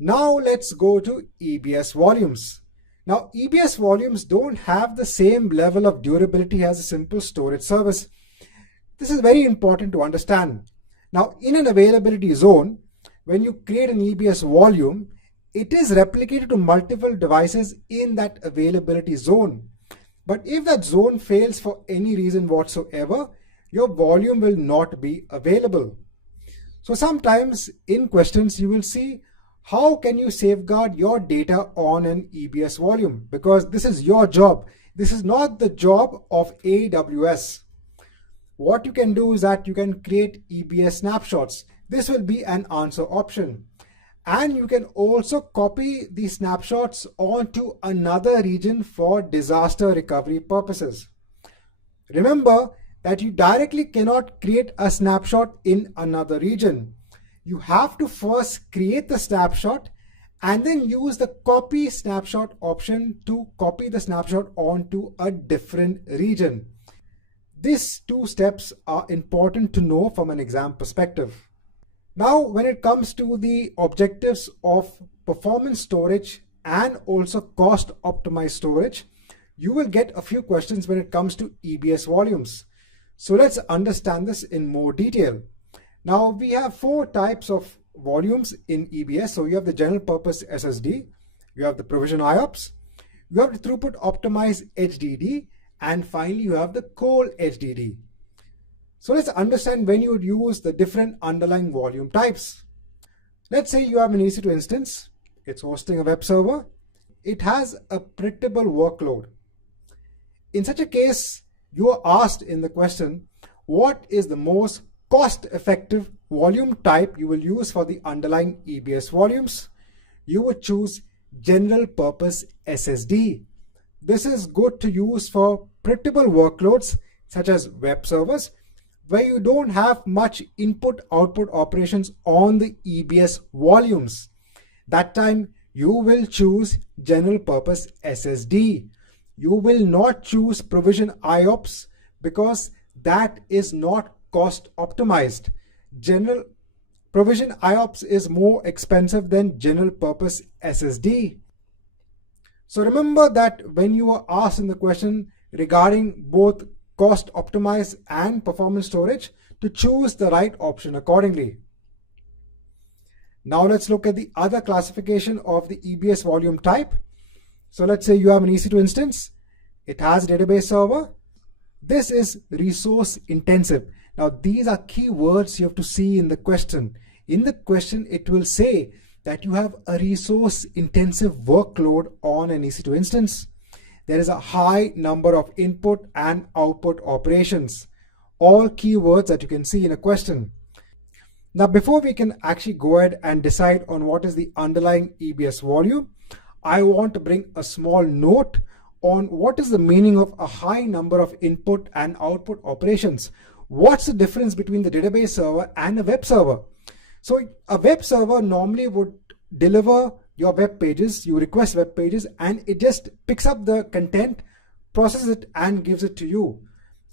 Now let's go to EBS volumes. Now EBS volumes don't have the same level of durability as a simple storage service. This is very important to understand. Now in an availability zone, when you create an EBS volume, it is replicated to multiple devices in that availability zone. But if that zone fails for any reason whatsoever, your volume will not be available. So sometimes in questions you will see, how can you safeguard your data on an EBS volume? Because this is your job. This is not the job of AWS. What you can do is that you can create EBS snapshots. This will be an answer option. And you can also copy these snapshots onto another region for disaster recovery purposes. Remember that you directly cannot create a snapshot in another region. You have to first create the snapshot and then use the copy snapshot option to copy the snapshot onto a different region. These two steps are important to know from an exam perspective. Now, when it comes to the objectives of performance storage and also cost optimized storage, you will get a few questions when it comes to EBS volumes. So let's understand this in more detail. Now we have four types of volumes in EBS. So you have the general purpose SSD, you have the provision IOPS, you have the throughput optimized HDD, and finally you have the core HDD. So let's understand when you would use the different underlying volume types. Let's say you have an EC2 instance, it's hosting a web server, it has a predictable workload. In such a case, you are asked in the question, what is the most cost-effective volume type you will use for the underlying EBS volumes? You would choose general purpose SSD. This is good to use for predictable workloads such as web servers, where you don't have much input-output operations on the EBS volumes. That time you will choose general purpose SSD. You will not choose provision IOPS because that is not cost optimized. General provision IOPS is more expensive than general purpose SSD. So remember that when you are asked in the question regarding both cost optimized and performance storage, to choose the right option accordingly. Now let's look at the other classification of the EBS volume type. So let's say you have an EC2 instance, it has a database server. This is resource intensive. Now these are key words you have to see in the question. In the question it will say that you have a resource intensive workload on an EC2 instance. There is a high number of input and output operations. All keywords that you can see in a question. Now before we can actually go ahead and decide on what is the underlying EBS volume, I want to bring a small note on what is the meaning of a high number of input and output operations. What's the difference between the database server and a web server? So a web server normally would deliver your web pages, you request web pages, and it just picks up the content, processes it, and gives it to you.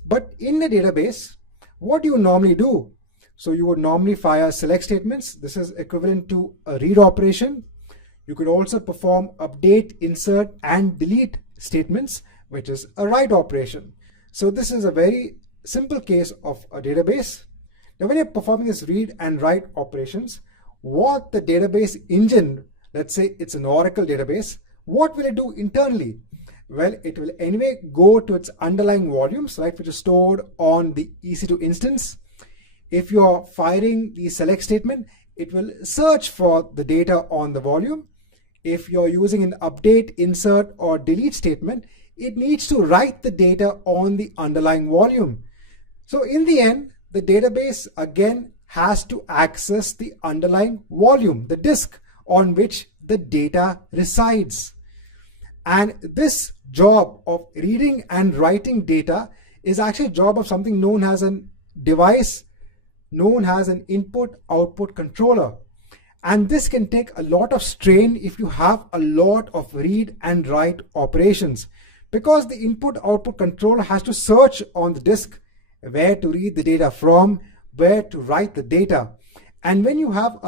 But in a database, what do you normally do? So you would normally fire select statements. This is equivalent to a read operation. You could also perform update, insert, and delete statements, which is a write operation. So this is a very simple case of a database. Now when you're performing this read and write operations, what the database engine, let's say it's an Oracle database, what will it do internally? Well, it will anyway go to its underlying volumes, right, which is stored on the EC2 instance. If you're firing the select statement, it will search for the data on the volume. If you're using an update, insert, or delete statement, it needs to write the data on the underlying volume. So in the end, the database again has to access the underlying volume, the disk on which the data resides. And this job of reading and writing data is actually a job of something known as a device known as an input-output controller. And this can take a lot of strain if you have a lot of read and write operations, because the input-output controller has to search on the disk where to read the data from, where to write the data. And when you have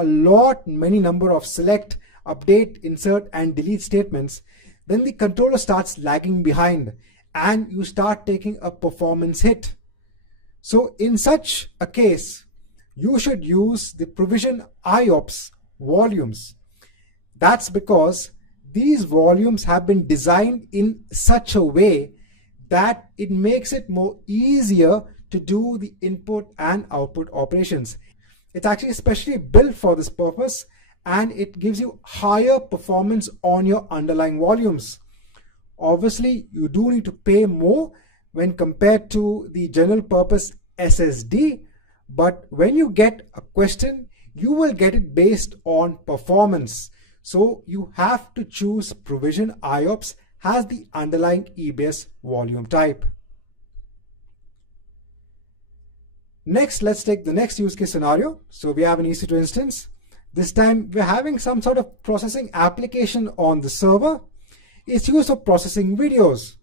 many number of select, update, insert, and delete statements, then the controller starts lagging behind and you start taking a performance hit. So in such a case, you should use the provision IOPS volumes. That's because these volumes have been designed in such a way that it makes it more easier to do the input and output operations. It's actually especially built for this purpose, and it gives you higher performance on your underlying volumes. Obviously, you do need to pay more when compared to the general purpose SSD, but when you get a question, you will get it based on performance. So you have to choose provision IOPS as the underlying EBS volume type. Next, let's take the next use case scenario. So we have an EC2 instance. This time we're having some sort of processing application on the server. It's used for processing videos.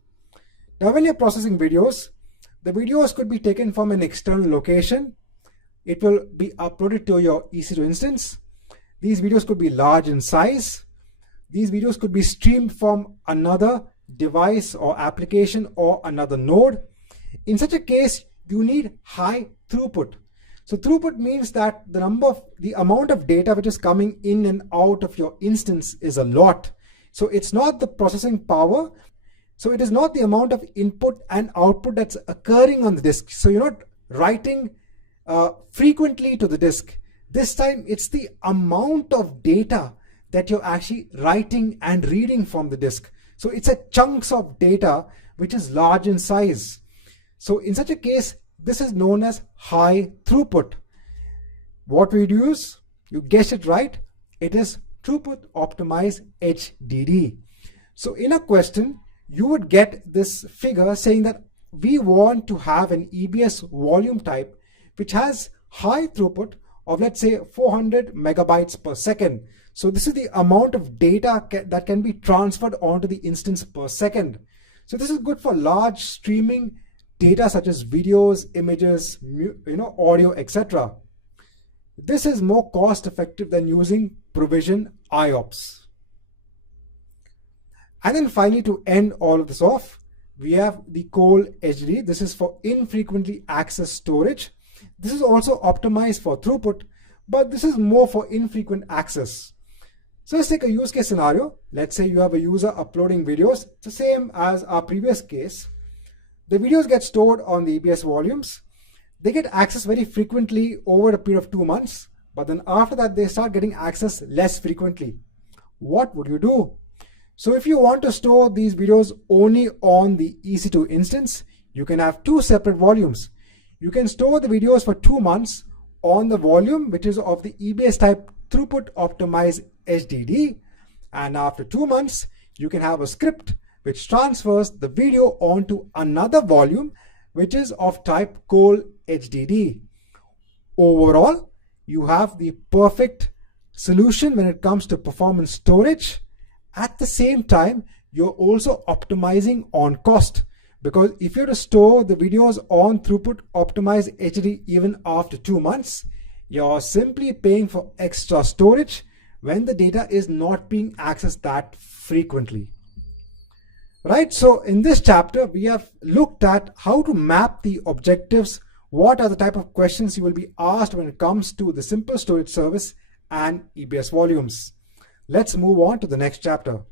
Now when you're processing videos, the videos could be taken from an external location. It will be uploaded to your EC2 instance. These videos could be large in size. These videos could be streamed from another device or application or another node. In such a case, you need high throughput. So throughput means that the amount of data which is coming in and out of your instance is a lot. So it's not the processing power. So it is not the amount of input and output that's occurring on the disk. So you're not writing frequently to the disk. This time it's the amount of data that you're actually writing and reading from the disk. So it's a chunks of data which is large in size. So in such a case, this is known as high throughput. What we use, you guessed it right, it is throughput optimized HDD. So in a question, you would get this figure saying that we want to have an EBS volume type which has high throughput of, let's say, 400 megabytes per second. So this is the amount of data that can be transferred onto the instance per second. So this is good for large streaming data such as videos, images, audio, etc. This is more cost effective than using provision IOPS. And then finally, to end all of this off, we have the Cole HD. This is for infrequently accessed storage. This is also optimized for throughput, but this is more for infrequent access. So let's take a use case scenario. Let's say you have a user uploading videos. It's the same as our previous case. The videos get stored on the EBS volumes. They get access very frequently over a period of 2 months, but then after that they start getting access less frequently. What would you do? So if you want to store these videos only on the EC2 instance, you can have 2 separate volumes. You can store the videos for 2 months on the volume which is of the EBS type throughput optimized HDD, and after 2 months you can have a script which transfers the video onto another volume which is of type Cole HDD. Overall, you have the perfect solution when it comes to performance storage. At the same time, you're also optimizing on cost, because if you're to store the videos on throughput optimized HDD even after 2 months, you're simply paying for extra storage when the data is not being accessed that frequently. Right, so in this chapter, we have looked at how to map the objectives, what are the type of questions you will be asked when it comes to the simple storage service and EBS volumes. Let's move on to the next chapter.